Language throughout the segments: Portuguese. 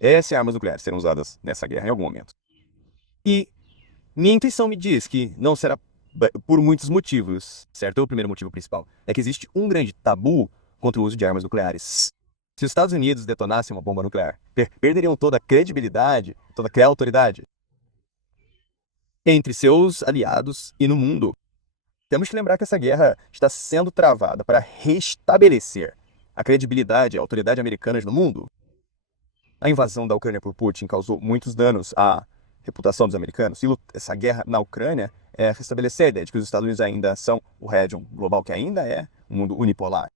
Essas armas nucleares serão usadas nessa guerra em algum momento. E minha intuição me diz que não será por muitos motivos, certo? O primeiro motivo principal é que existe um grande tabu contra o uso de armas nucleares. Se os Estados Unidos detonassem uma bomba nuclear, perderiam toda a credibilidade, toda a autoridade entre seus aliados e no mundo. Temos que lembrar que essa guerra está sendo travada para restabelecer a credibilidade e a autoridade americanas no mundo. A invasão da Ucrânia por Putin causou muitos danos à reputação dos americanos. E essa guerra na Ucrânia é restabelecer a ideia de que os Estados Unidos ainda são o hegemon global, que ainda é um mundo unipolar.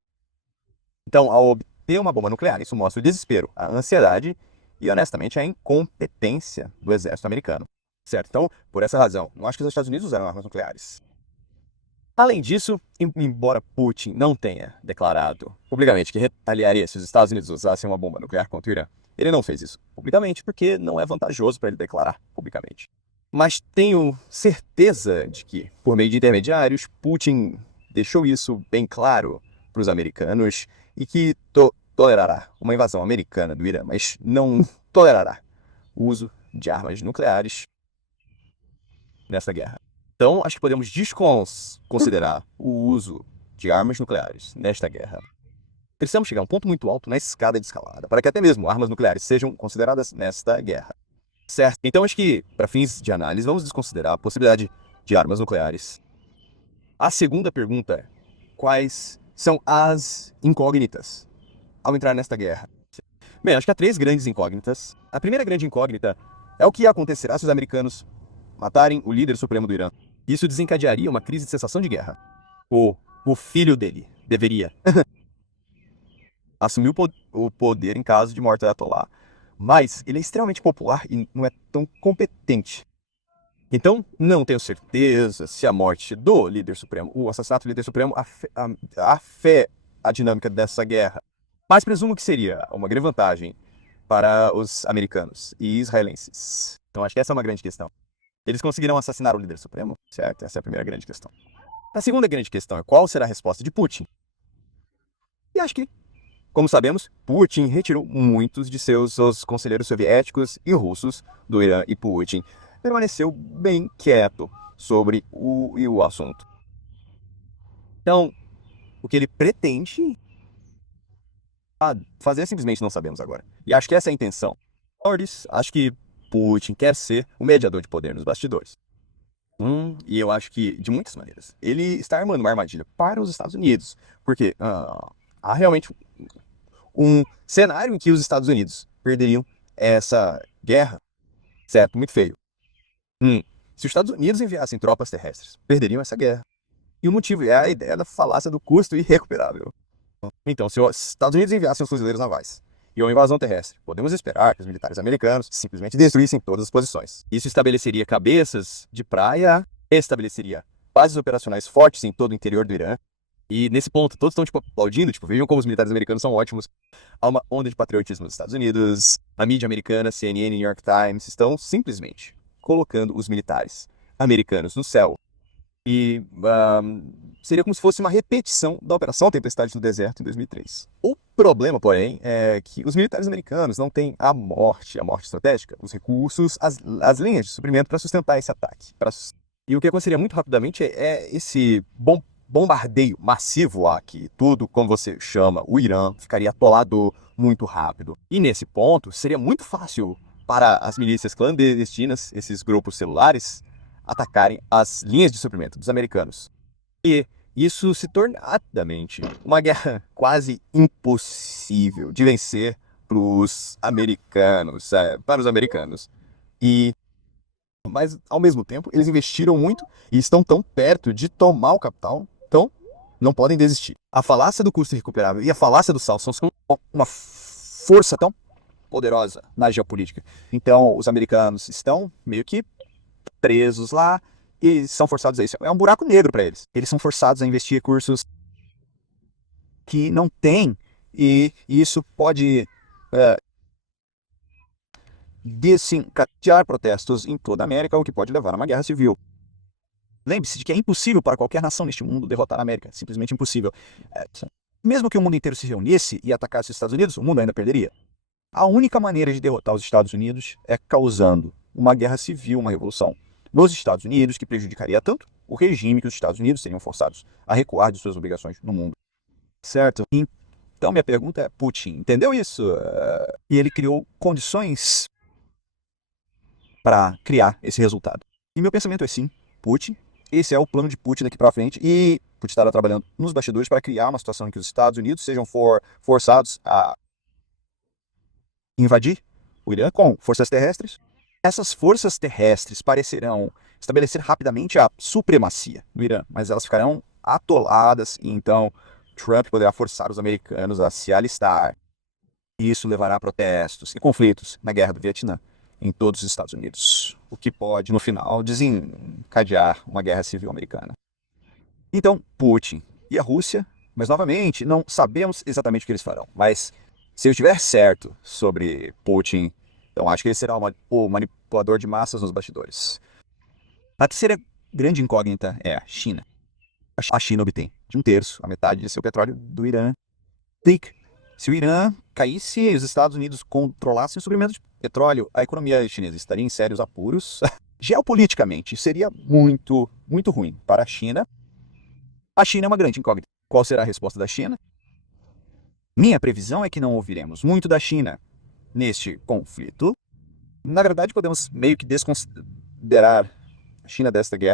Então, ao obter uma bomba nuclear, isso mostra o desespero, a ansiedade e, honestamente, a incompetência do exército americano. Certo? Então, por essa razão, não acho que os Estados Unidos usaram armas nucleares. Além disso, embora Putin não tenha declarado publicamente que retaliaria se os Estados Unidos usassem uma bomba nuclear contra o Irã, ele não fez isso publicamente porque não é vantajoso para ele declarar publicamente. Mas tenho certeza de que, por meio de intermediários, Putin deixou isso bem claro para os americanos e que tolerará uma invasão americana do Irã, mas não tolerará o uso de armas nucleares nessa guerra. Então, acho que podemos desconsiderar o uso de armas nucleares nesta guerra. Precisamos chegar a um ponto muito alto na escada de escalada, para que até mesmo armas nucleares sejam consideradas nesta guerra. Certo? Então, acho que, para fins de análise, vamos desconsiderar a possibilidade de armas nucleares. A segunda pergunta é: quais são as incógnitas ao entrar nesta guerra? Bem, acho que há três grandes incógnitas. A primeira grande incógnita é o que acontecerá se os americanos matarem o líder supremo do Irã. Isso desencadearia uma crise de cessação de guerra. O filho dele deveria assumir o poder em caso de morte do Ayatollah. Mas ele é extremamente popular e não é tão competente. Então, não tenho certeza se a morte do líder supremo, o assassinato do líder supremo, afeta a dinâmica dessa guerra. Mas presumo que seria uma grande vantagem para os americanos e israelenses. Então, acho que essa é uma grande questão. Eles conseguirão assassinar o líder supremo? Certo, essa é a primeira grande questão. A segunda grande questão é qual será a resposta de Putin? E acho que, como sabemos, Putin retirou muitos de seus conselheiros soviéticos e russos do Irã e Putin permaneceu bem quieto sobre o assunto. Então, o que ele pretende fazer simplesmente não sabemos agora. E acho que essa é a intenção. Acho que Putin quer ser o mediador de poder nos bastidores. E eu acho que, de muitas maneiras, ele está armando uma armadilha para os Estados Unidos. Porque há realmente um cenário em que os Estados Unidos perderiam essa guerra. Certo? Muito feio. Se os Estados Unidos enviassem tropas terrestres, perderiam essa guerra. E o motivo é a ideia da falácia do custo irrecuperável. Então, se os Estados Unidos enviassem os fuzileiros navais e uma invasão terrestre, podemos esperar que os militares americanos simplesmente destruíssem todas as posições. Isso estabeleceria cabeças de praia, estabeleceria bases operacionais fortes em todo o interior do Irã. E nesse ponto, todos estão aplaudindo, vejam como os militares americanos são ótimos. Há uma onda de patriotismo nos Estados Unidos, a mídia americana, CNN, New York Times, estão simplesmente colocando os militares americanos no céu. E seria como se fosse uma repetição da Operação Tempestade no Deserto em 2003. O problema, porém, é que os militares americanos não têm a morte estratégica, os recursos, as linhas de suprimento para sustentar esse ataque. E o que aconteceria muito rapidamente é esse bombardeio massivo que tudo, como você chama, o Irã, ficaria atolado muito rápido. E nesse ponto, seria muito fácil para as milícias clandestinas, esses grupos celulares, atacarem as linhas de suprimento dos americanos. E isso se torna rapidamente uma guerra quase impossível de vencer para os americanos. Mas, ao mesmo tempo, eles investiram muito e estão tão perto de tomar o capital, então não podem desistir. A falácia do custo irrecuperável e a falácia do sal são uma força tão poderosa na geopolítica. Então, os americanos estão meio que presos lá e são forçados a isso. É um buraco negro para eles. Eles são forçados a investir recursos que não têm e isso pode desencadear protestos em toda a América, o que pode levar a uma guerra civil. Lembre-se de que é impossível para qualquer nação neste mundo derrotar a América. Simplesmente impossível. Mesmo que o mundo inteiro se reunisse e atacasse os Estados Unidos, o mundo ainda perderia. A única maneira de derrotar os Estados Unidos é causando uma guerra civil, uma revolução nos Estados Unidos, que prejudicaria tanto o regime que os Estados Unidos seriam forçados a recuar de suas obrigações no mundo. Certo? Então minha pergunta é, Putin entendeu isso? E ele criou condições para criar esse resultado. E meu pensamento é sim, Putin, esse é o plano de Putin daqui para frente, e Putin estará trabalhando nos bastidores para criar uma situação em que os Estados Unidos sejam forçados a invadir o Irã com forças terrestres. Essas forças terrestres parecerão estabelecer rapidamente a supremacia do Irã, mas elas ficarão atoladas e então Trump poderá forçar os americanos a se alistar. E isso levará a protestos e conflitos na Guerra do Vietnã em todos os Estados Unidos, o que pode, no final, desencadear uma guerra civil americana. Então, Putin e a Rússia, mas novamente, não sabemos exatamente o que eles farão. Mas se eu estiver certo sobre Putin, então acho que ele será o manipulador de massas nos bastidores. A terceira grande incógnita é a China. A China obtém de 1/3, a metade de seu petróleo do Irã. Se o Irã caísse e os Estados Unidos controlassem o suprimento de petróleo, a economia chinesa estaria em sérios apuros. Geopoliticamente, seria muito, muito ruim para a China. A China é uma grande incógnita. Qual será a resposta da China? Minha previsão é que não ouviremos muito da China neste conflito. Na verdade, podemos meio que desconsiderar a China desta guerra